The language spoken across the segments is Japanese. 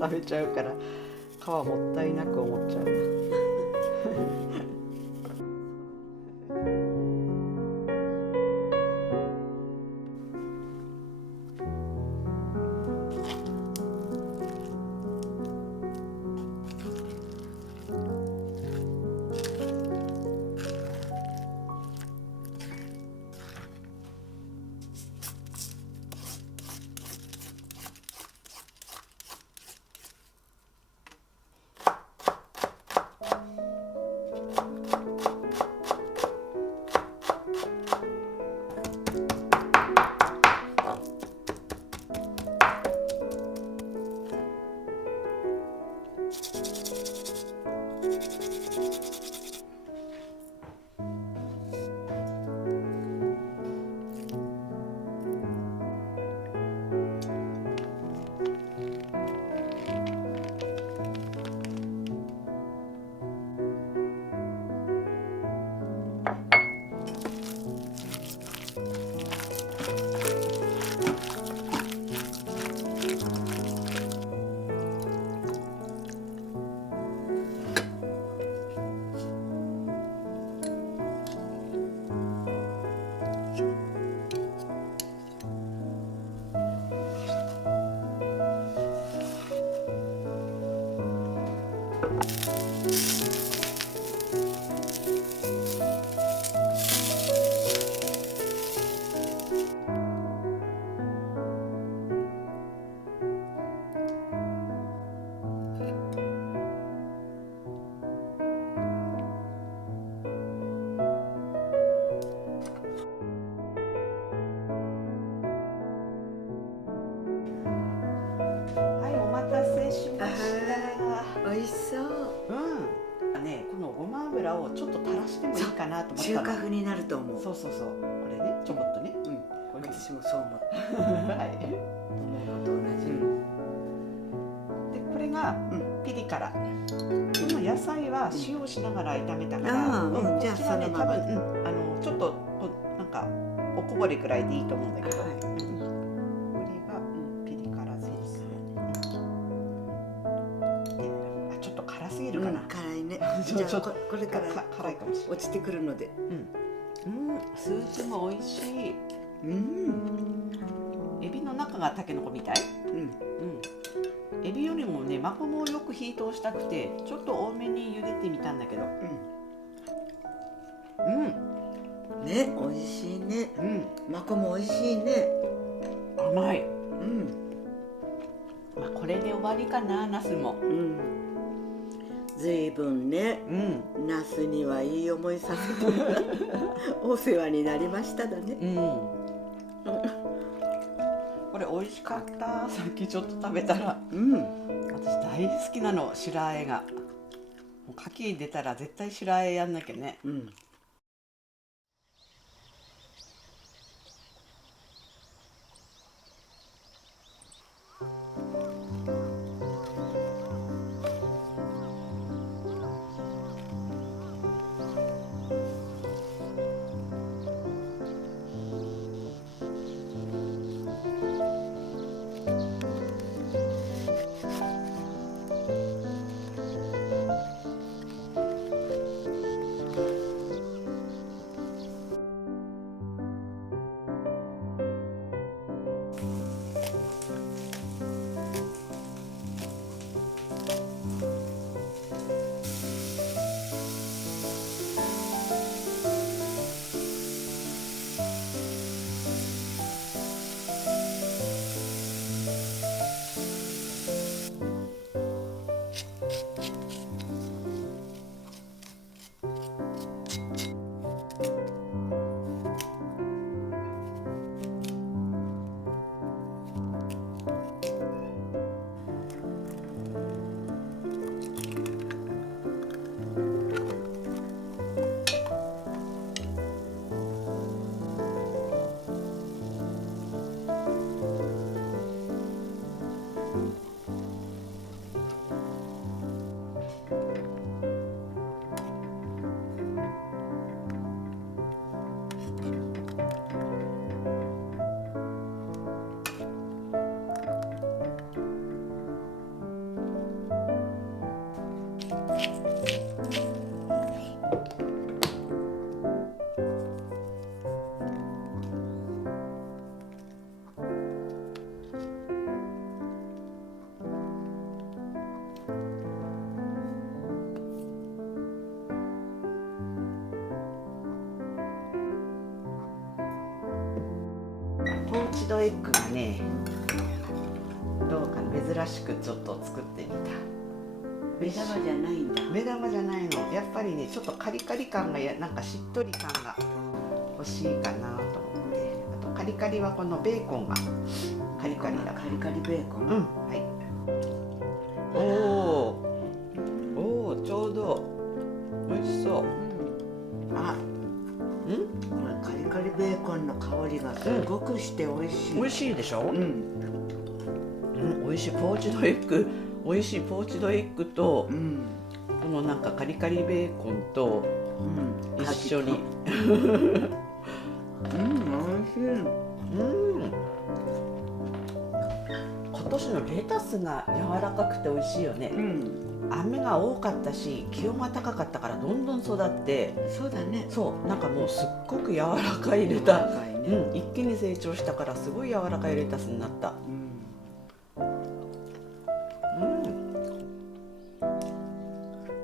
食べちゃうから皮もったいなく思っちゃうな。美味しそう。ね、このごま油をちょっと垂らしてもいいかなと思った中華風になると思う。そうそうそう。これね、ちょこっとね。私もそう思った。はい。桃と同じ。で、これがピリ辛。この野菜は塩しながら炒めたから、じゃあそのままで。ちょっとなんかおこぼれくらいでいいと思うんだけど。じゃあこれから辛いかもしれない。落ちてくるので。スープも美味しい。エビの中がタケノコみたい。エビよりもね、マコモをよく火通したくて、ちょっと多めに茹でてみたんだけど。ね、美味しいね。マコモ美味しいね。甘い。まあこれで終わりかな、ナスも。ずいぶんね、ナスにはいい思いさせてお世話になりましただね。これ美味しかった。さっきちょっと食べたら、私大好きなの、白あえが。牡蠣出たら絶対白あえやんなきゃね。ーチドエッグがね、どうかな、珍しくちょっと作ってみた。目玉じゃないんだ。目玉じゃないの。やっぱりね、ちょっとカリカリ感がなんかしっとり感が欲しいかなと思って。あとカリカリはこのベーコンがカリカリだから。カリカリベーコン。うん、はい。おお、ちょうど美味しそう。あ、これカリカリベーコンの香りがすごくして美味しい。美味しいでしょ。うん。美味しいポーチドエッグ。美味しいポーチドエッグと、このなんかカリカリベーコンと一緒に。美味しい。今年のレタスが柔らかくて美味しいよね。雨が多かったし気温が高かったからどんどん育って、そうだね。そうなんかもうすっごく柔らかいレタス、一気に成長したからすごい柔らかいレタスになった。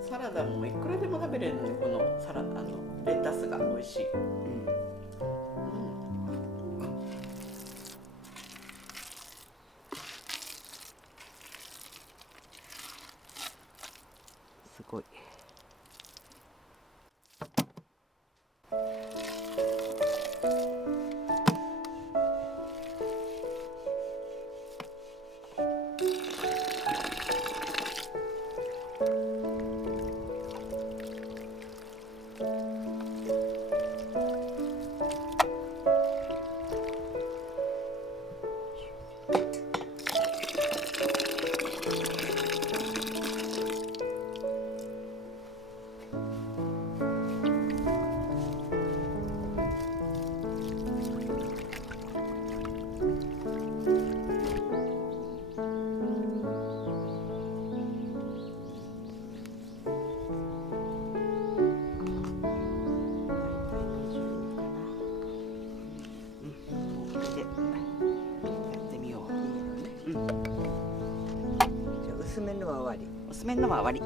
サラダもいくらでも食べれるのに、このサラダのレタスが美味しい。すごい。薄めのは終わり。薄めのは終わり。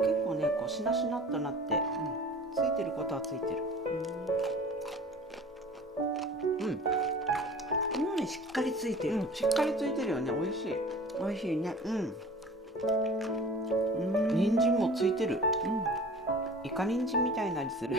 結構ね、こうしなしなっとなって、ついてることはついてる。しっかりついてる。しっかりついてるよね。美味しい。美味しいね。人参もついてる。イカ人参みたいな味する。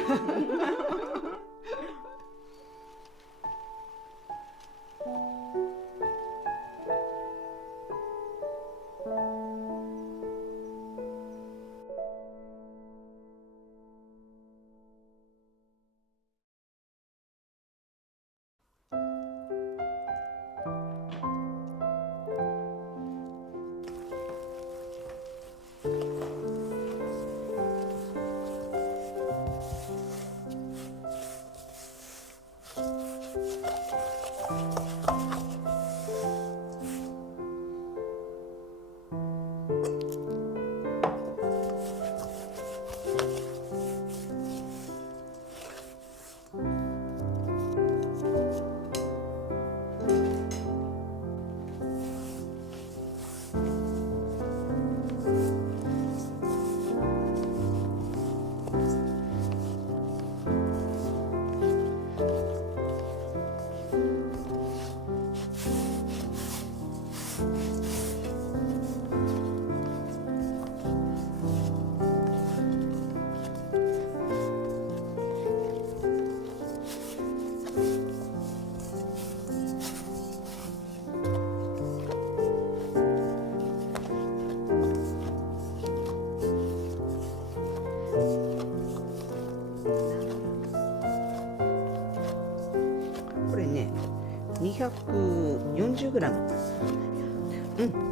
240g。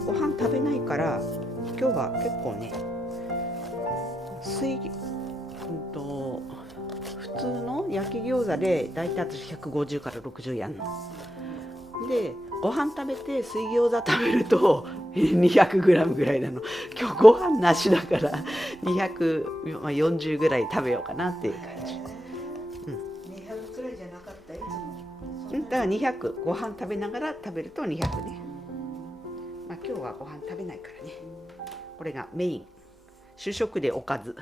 ご飯食べないから今日は結構ね普通の焼き餃子でだいたい私150から60やんので、ご飯食べて水餃子食べると 200g ぐらいなの。今日ご飯なしだから240ぐらい食べようかなっていう感じ。200くらいじゃなかったいつも。だから200、ご飯食べながら食べると200ね。今日はご飯食べないからね。これがメイン、主食でおかず。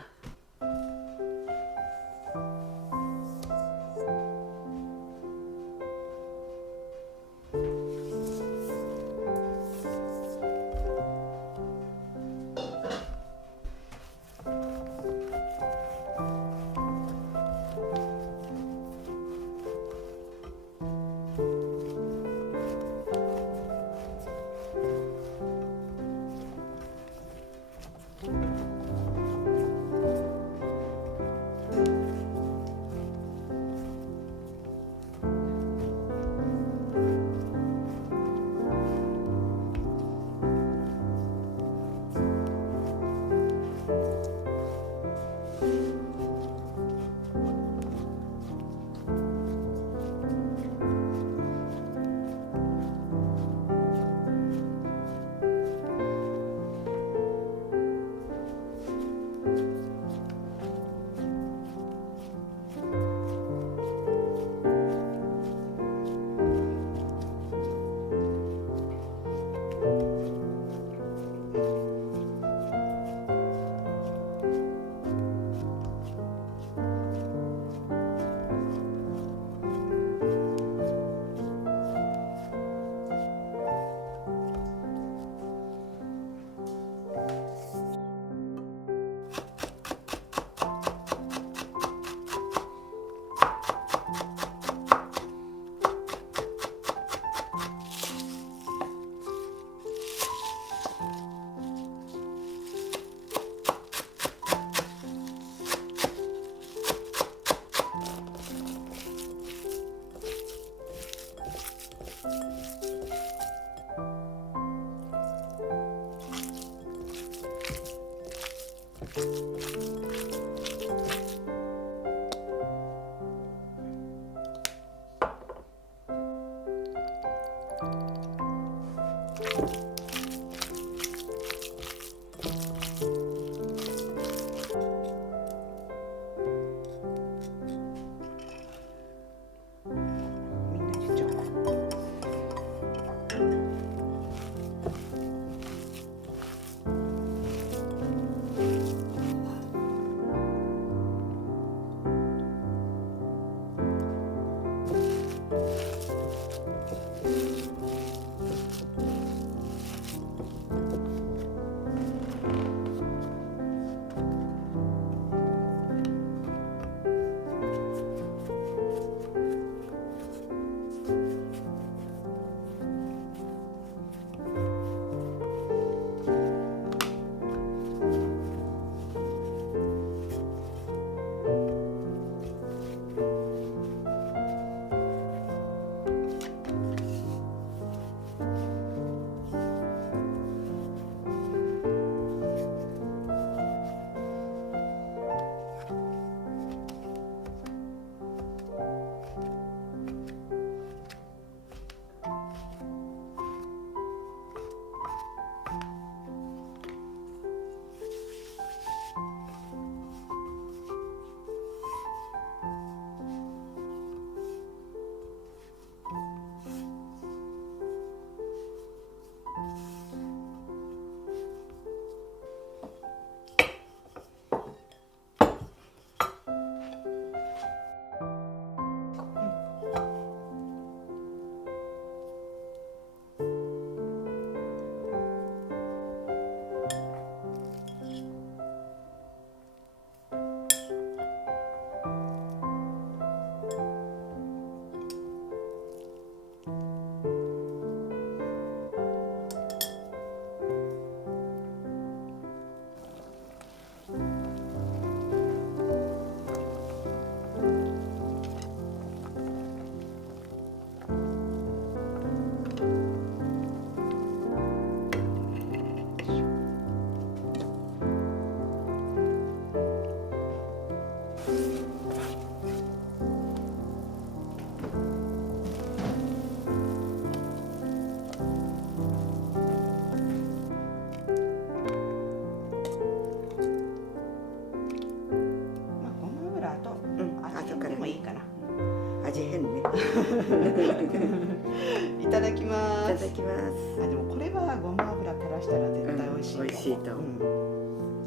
いただきますいただきます。あ、でもこれはごま油垂らしたら絶対美味しいよ、美味しいと思う。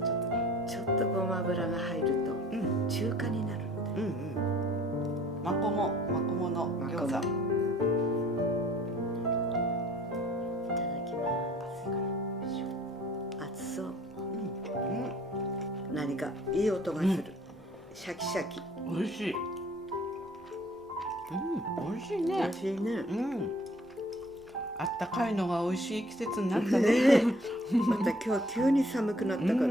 ちょっとね、ちょっとごま油が入るとうん中華になるんだよ。マコモの餃子。いただきます。熱そう。何かいい音がする。シャキシャキ。美味しい。美味しいね。美味しいね。あったかいのが美味しい季節になったね。ねまた今日は急に寒くなったから。美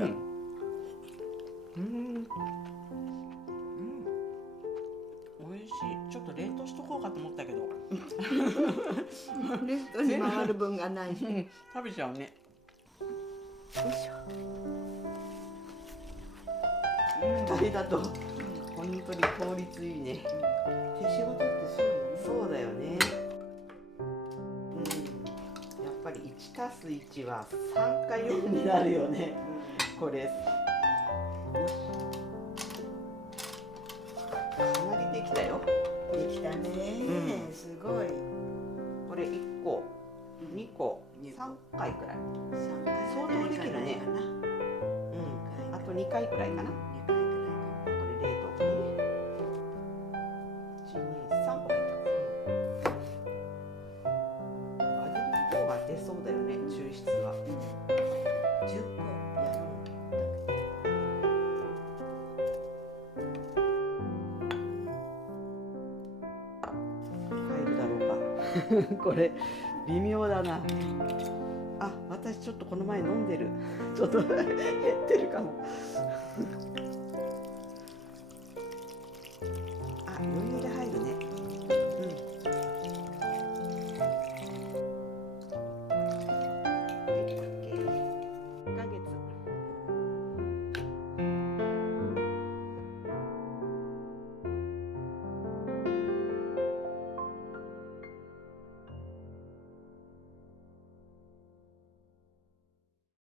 味しい。ちょっと冷凍しとこうかと思ったけど。レストに回る分がない。よいし食べちゃうね。ょ。2人だと本当に効率いいね。手仕事ってそうだよね。やっぱり1たす1は3か4になるよね。これ。かなりできたよ。できたね。すごい。これ1個、2個、3回くらい。相当できるね。あと2回くらいかな。これ冷凍庫にね。1、2、3個入ってます。バジルの方が出そうだよね、抽出は。10個やろ入るだろうか。これ微妙だな。あ、私ちょっとこの前飲んでる。ちょっと減ってるかも。あ、余裕で入